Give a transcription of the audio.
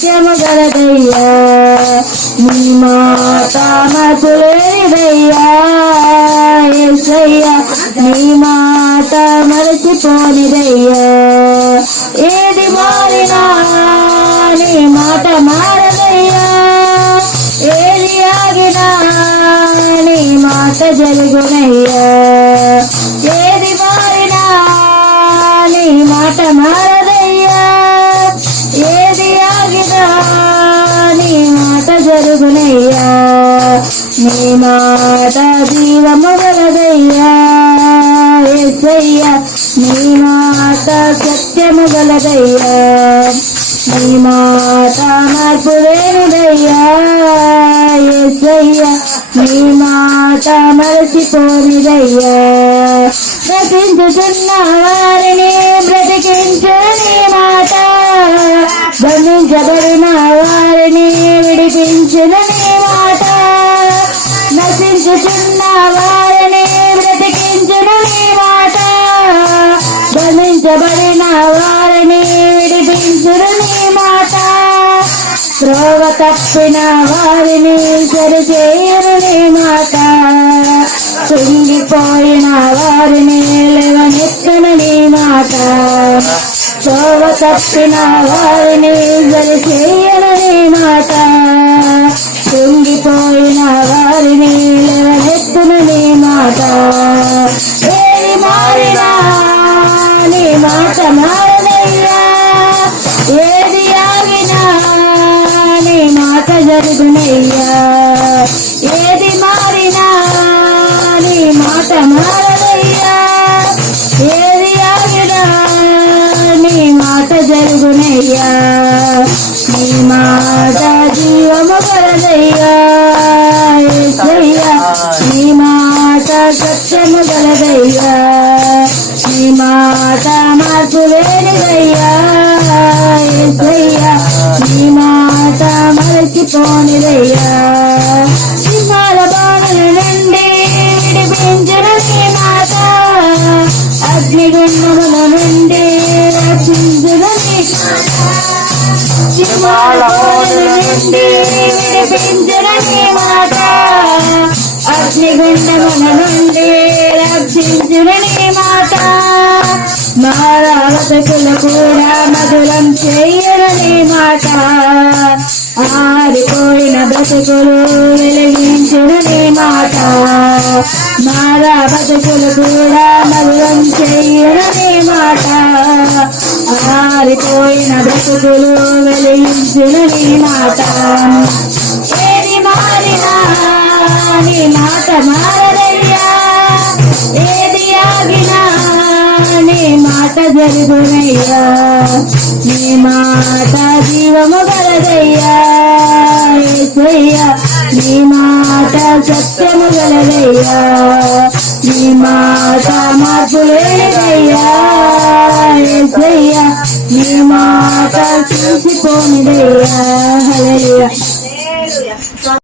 సత్యము గలదయ్యా నీ మాట మరుపులేనిదయ్యా యేసయ్యా నీ మాట మరచిపోనిదయ్యా ఏది మారినా నీ మాట మారదయ్యా ఏది ఆగినా నీ మాట జరుగునయ్యా ఏది మారినా నీ మాట మారదయ్యా ఏది ఆగినా నీ మాట జరుగునయ్యా నీ మాట జీవము గలదయ్యా యేసయ్యా నీ మాట సత్యము గలదయ్యా నీ మాట మార్పులేనిదయ్యా యేసయ్యా నీ మాట మరచిపోనిదయ్యా రచించుచున్న వారిని బ్రతికించు నీ మాట బంధించబడిన వారిని విడిపించును నీ మాట నశించుచున్న వారిని బ్రతికించును నీ మాట బంధించబడిన వారిని విడిపించును నీ మాట త్రోవ తప్పిన వారిని సరిచేయును నీ మాట కుంగిపోయిన వారిని లేవనెత్తును నీ మాట త్రోవ తప్పిన వారిని సరిచేయును నీ మాట కుంగిపోయిన వారిని లేవనెత్తును నీ మాట ఏది మారినా నీ మాట మారదయ్యా ఏది ఆగినా నీ మాట జరుగునయ్యా ఏది మారినా నీ మాట మారదయ్యా ఏది ఆగినా నీ మాట జరుగునయ్యా నీ మాట జీవము గలదయ్యా యేసయ్యా నీ మాట సత్యము గలదయ్యా నీ మాట మార్పులేనిదయ్యా యేసయ్యా నీ మాట మరచిపోనిదయ్యా సింహాల బాణుల నుండి విడిపించును నీ మాట అగ్నిగుండముల నుండి రక్షించును నీ సింహాల బాణుల నుండి విడిపించును నీ మాట అగ్నిగుండముల నుండి రక్షించును నీ మాట మారావతకులు కూడా మధురం చెయ్యను నీ మాట ఆరిపోయిన బ్రతుకులు వెలిగించును నీ మాట మారా బతుకులు కూడా మధురం చెయ్యను నీ మాట ఆరిపోయిన బ్రతుకులు వెలిగించును నీ మాట ఏది మారినా నీ మాట మారదయ్యా ఏది ఆగినా నీ మాట జరుగునయ్యా నీ మాట జీవము గలదయ్యా యేసయ్యా నీ మాట సత్యము గలదయ్యా నీ మాట మార్పులేనిదయ్యా యేసయ్యా నీ మాట చూసిపోనిదయ్యా హల్లెలూయా.